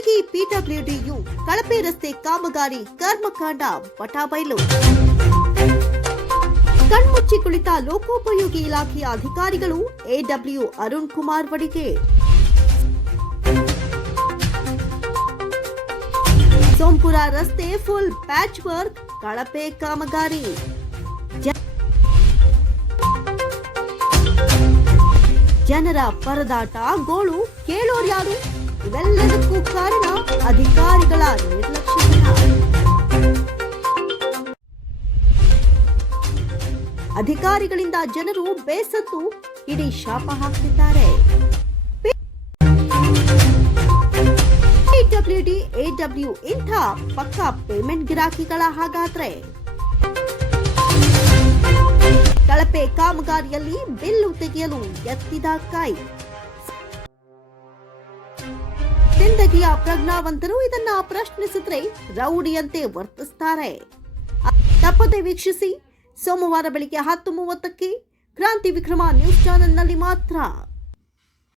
ಪಿಡಬ್ಲ್ಯೂಡಿಯು ಕಳಪೆ ರಸ್ತೆ ಕಾಮಗಾರಿ ಕರ್ಮಕಾಂಡ ಪಟಾಬೈಲು. ಕಣ್ಮುಚ್ಚಿ ಕುಳಿತ ಲೋಕೋಪಯೋಗಿ ಇಲಾಖೆಯ ಅಧಿಕಾರಿಗಳು ಎಡಬ್ಲ್ಯೂ ಅರುಣ್ ಕುಮಾರ್ ಬಡಿಗೆ. ಸೋಂಪುರ ರಸ್ತೆ ಫುಲ್ ಪ್ಯಾಚ್ ವರ್ಕ್ ಕಳಪೆ ಕಾಮಗಾರಿ. ಜನರ ಪರದಾಟ ಗೋಳು ಕೇಳೋರ್ಯಾರು? ಇವೆಲ್ಲದಕ್ಕೂ ಕಾರಣ ಅಧಿಕಾರಿಗಳ ನಿರ್ಲಕ್ಷ್ಯ ಅಧಿಕಾರಿಗಳಿಂದ ಜನರು ಬೇಸತ್ತು ಇಡೀ ಶಾಪ ಪಿಡಬ್ಲ್ಯೂಡಿ ಎಡಬ್ಲ್ಯೂ ಇಂಥ ಪಕ್ಕಾ ಪೇಮೆಂಟ್ ಗಿರಾಕಿಗಳ ಹಾಗಾದ್ರೆ. ಕಳಪೆ ಕಾಮಗಾರಿಯಲ್ಲಿ ಬಿಲ್ಲು ತೆಗೆಯಲು ಎತ್ತಿದ ಕೈ. ಸಿಂದಗಿಯ ಪ್ರಜ್ಞಾವಂತರು ಇದನ್ನ ಪ್ರಶ್ನಿಸಿದ್ರೆ ರೌಡಿಯಂತೆ ವರ್ತಿಸ್ತಾರೆ. ತಪ್ಪದೆ ವೀಕ್ಷಿಸಿ, ಸೋಮವಾರ ಬೆಳಿಗ್ಗೆ ಹತ್ತು ಮೂವತ್ತಕ್ಕೆ ಕ್ರಾಂತಿ ವಿಕ್ರಮ ನ್ಯೂಸ್ ಚಾನೆಲ್ನಲ್ಲಿ ಮಾತ್ರ.